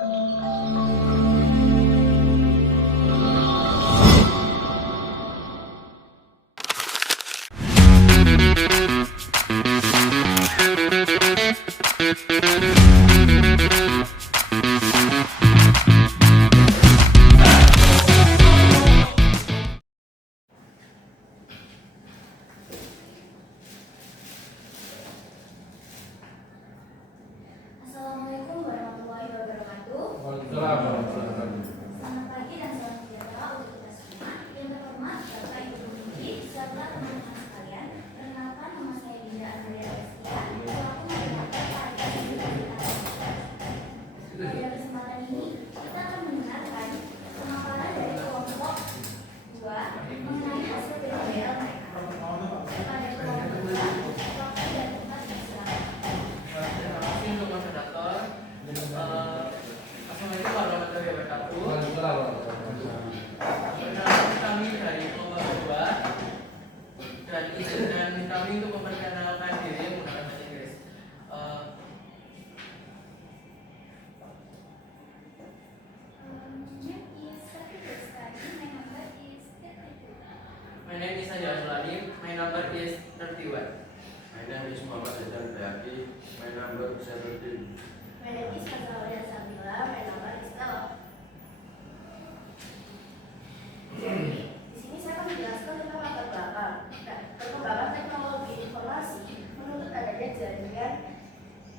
Assalamualaikum warahmatullahi wabarakatuh. Waalaikumsalam warahmatullahi wabarakatuh. Selamat pagi dan salam sejahtera untuk kita semua. Yang terhormat Bapak Ibu Menteri serta teman-teman sekalian. Perkenalkan, nama saya Dinda Andrea Restia. Selaku moderator pada pada kesempatan ini kita akan mendengarkan pemaparan dari kelompok 2 mengenai hasil PPL mereka. Pada kelompok 2, waktu dan tempat dipersilakan. Terima kasih untuk moderator. Assalamualaikum warahmatullahi wabarakatuh. Waalaikumsalam warahmatullahi wabarakatuh. Perkenalkan kami dari kelompok 2 dan izinkan kami untuk memperkenalkan diri menggunakan bahasa Inggris. My name is Sajjad Sulani. My number is 31. My name is Muhammad Hasan Bayaki. My number 17. My name is Fazalya Sabila. My number is 12. Di sini saya akan menjelaskan tentang latar belakang. Nah, perkembangan teknologi informasi menuntut adanya jaringan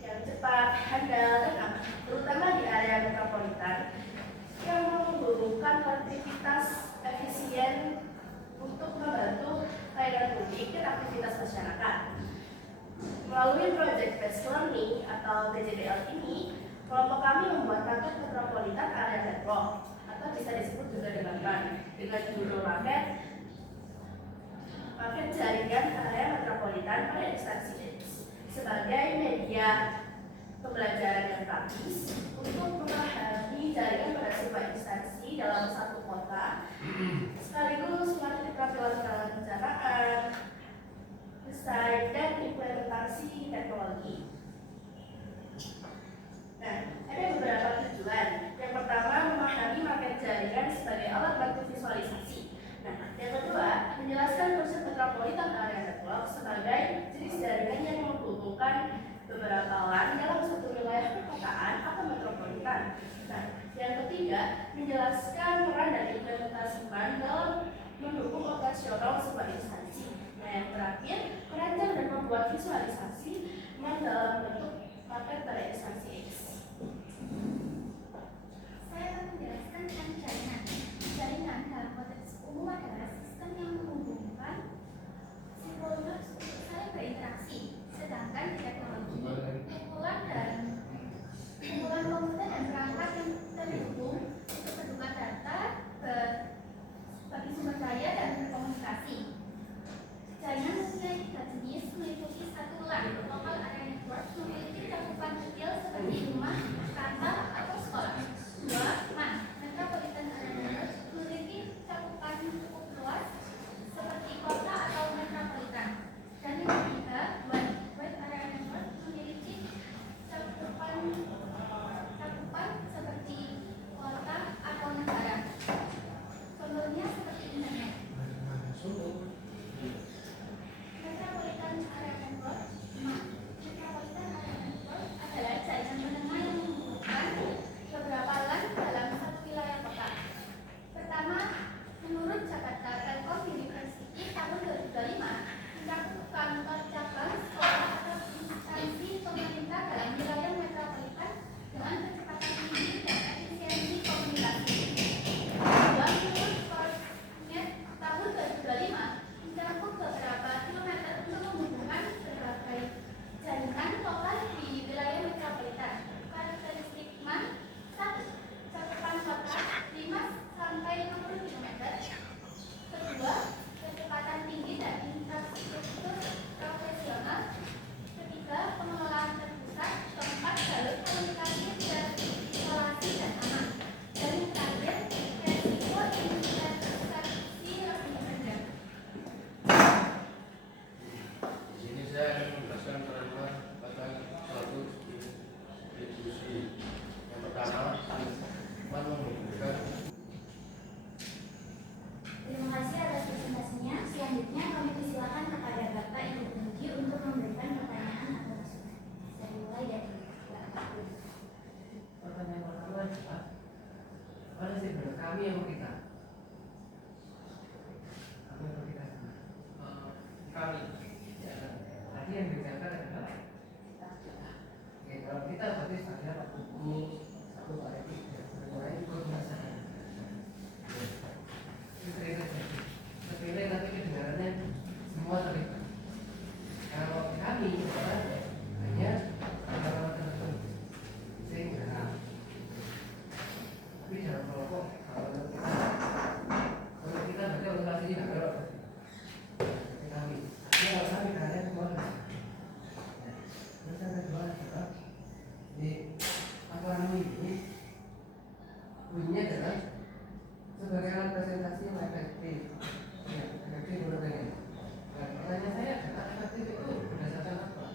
yang cepat, handal, dan aman, terutama di area metropolitan yang menghubungkan aktivitas efisien untuk membantu layanan publik dan aktivitas masyarakat. Melalui Project Based Learning atau PJBL ini, kelompok kami membuat paket Metropolitan Area Network atau bisa disebut juga dengan MAN dengan judul paket jaringan area metropolitan pada instansi sebagai media pembelajaran yang praktis untuk memahami jaringan pada sebuah instansi dalam satu kota sekaligus melatih keterampilan perencanaan, desain, dan implementasi teknologi. Nah, ada beberapa tujuan. Yang pertama, memahami market jaringan sebagai alat bantu visualisasi. Nah, yang kedua, menjelaskan konsep Metropolitan Area Network sebagai jenis jaringan yang menghubungkan beberapa LAN dalam satu wilayah perkotaan atau metropolitan. Nah, yang ketiga, menjelaskan peran dan implementasi MAN dalam mendukung operasional sebuah instansi. Nah, yang terakhir, merancang dan membuat visualisasi MAN dalam bentuk paket pada instansi X. Saya akan menjelaskan tentang jaringan. Jaringan dalam konteks umum adalah sistem yang menghubungkan sinkronus untuk saling berinteraksi. Sedangkan di teknologi, kumpulan komputer dan perangkat yang terhubung untuk bertukar data bagi sumber daya dan berkomunikasi. Jaringan mempunyai 3 jenis meliputi 1 LAN, Local Area Network, memiliki cakupan kecil seperti Kami yang kita. Kami yang kita. Kami. Ya, tadi yang diucapkan adalah oke, kalau kita berarti standar Pak Buku satu Pak Edi mulai permasalahan. Itu cerita sepele tapi kedengarannya semua terlibat. Kalau kami hanya orang-orang tertentu sehingga tapi jangan merokok kalau kita berarti organisasi nggak belok kami kalau kami kalian semua terus yang kedua adalah di aturan ini bunyinya adalah sebagai alat presentasi yang efektif menurut saya. Nah, pertanyaan saya adalah efektif itu berdasarkan apa?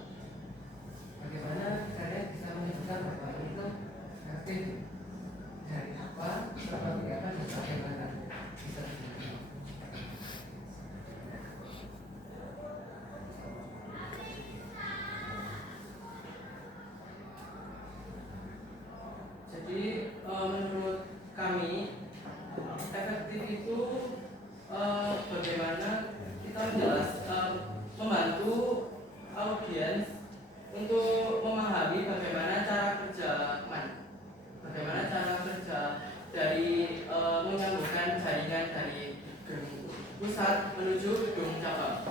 Bagaimana kalian bisa menyebutkan bahwa itu efektif dari apa, seperti apa, dan bagaimana bisa dilakukan? Jadi menurut kami efektif itu bagaimana kita membantu audiens untuk memahami bagaimana cara kerja dari menyambungkan jaringan dari gedung pusat menuju gedung cabang.